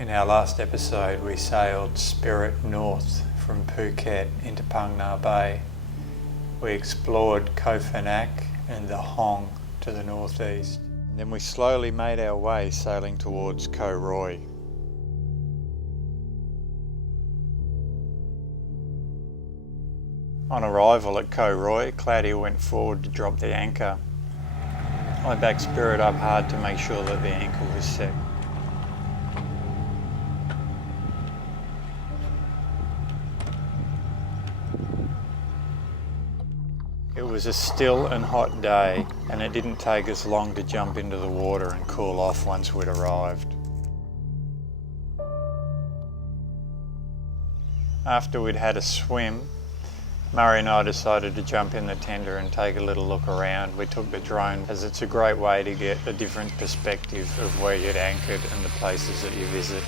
In our last episode, we sailed Spirit north from Phuket into Phang Bay. We explored Ko Panak and the Phang to the northeast. And then we slowly made our way sailing towards Ko Roy. On arrival at Ko Roy, Claudia went forward to drop the anchor. I backed Spirit up hard to make sure that the anchor was set. It was a still and hot day, and it didn't take us long to jump into the water and cool off once we'd arrived. After we'd had a swim, Murray and I decided to jump in the tender and take a little look around. We took the drone as it's a great way to get a different perspective of where you'd anchored and the places that you visit.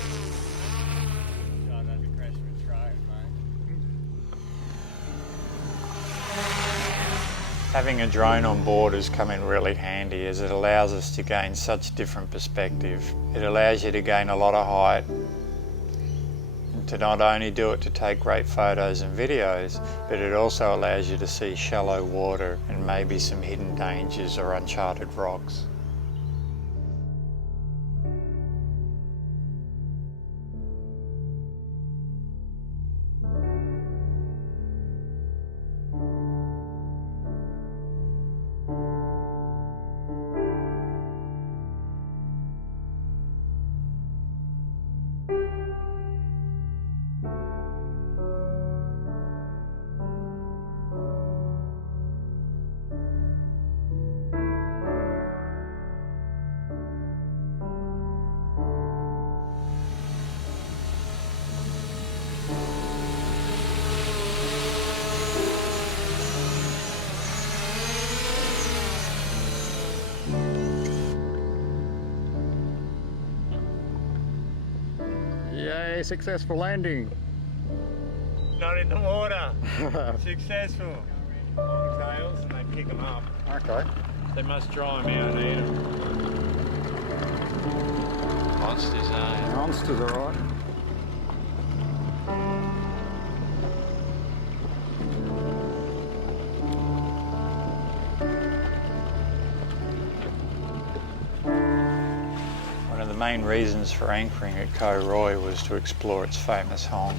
Having a drone on board has come in really handy as it allows us to gain such different perspective. It allows you to gain a lot of height and to not only do it to take great photos and videos, but it also allows you to see shallow water and maybe some hidden dangers or uncharted rocks. Yay, successful landing. Not in the water. Successful. Long tails and they pick them up. Okay. They must dry them out and eat them. Monsters, eh? Monsters, alright. One of the main reasons for anchoring at Ko Roy was to explore its famous Phang.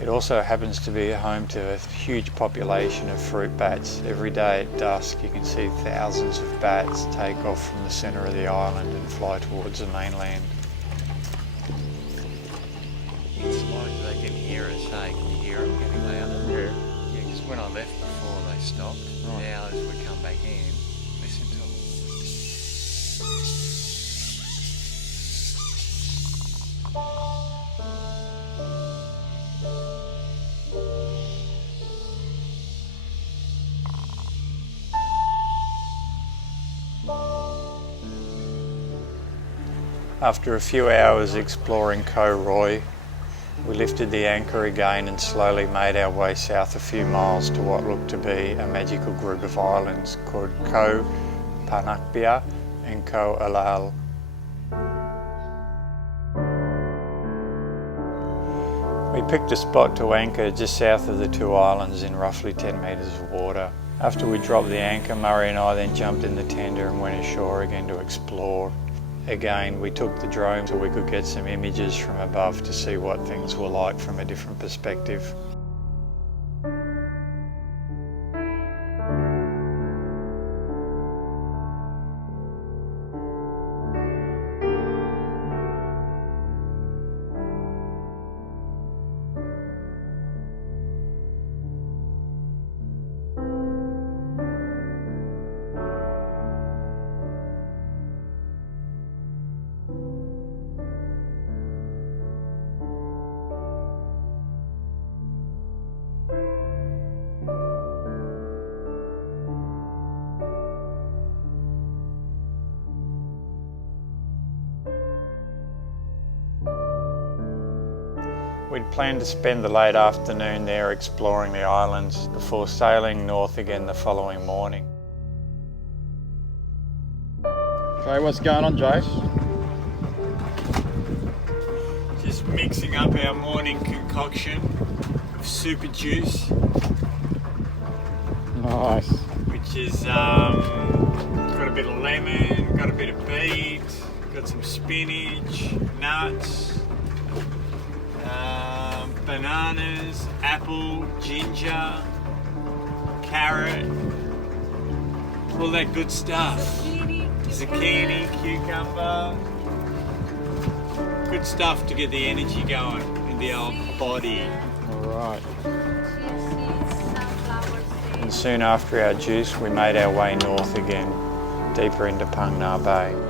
It also happens to be home to a huge population of fruit bats. Every day at dusk you can see thousands of bats take off from the centre of the island and fly towards the mainland. It's like they can hear us, hey? Can you hear them getting louder? Yeah. Yeah, because when I left before they stopped, now as we come back in, listen to them. After a few hours exploring Ko Roy, we lifted the anchor again and slowly made our way south a few miles to what looked to be a magical group of islands called Ko Panak and Ko Alal. We picked a spot to anchor just south of the two islands in roughly 10 metres of water. After we dropped the anchor, Murray and I then jumped in the tender and went ashore again to explore. Again, we took the drone so we could get some images from above to see what things were like from a different perspective. We'd planned to spend the late afternoon there exploring the islands before sailing north again the following morning. Okay, what's going on, Jace? Just mixing up our morning concoction of super juice, Nice. which is got a bit of lemon, got a bit of beet, got some spinach, nuts, bananas, apple, ginger, carrot, all that good stuff. Zucchini, cucumber. Good stuff to get the energy going in the old body. Alright. And soon after our juice, we made our way north again, deeper into Phang Nga Bay.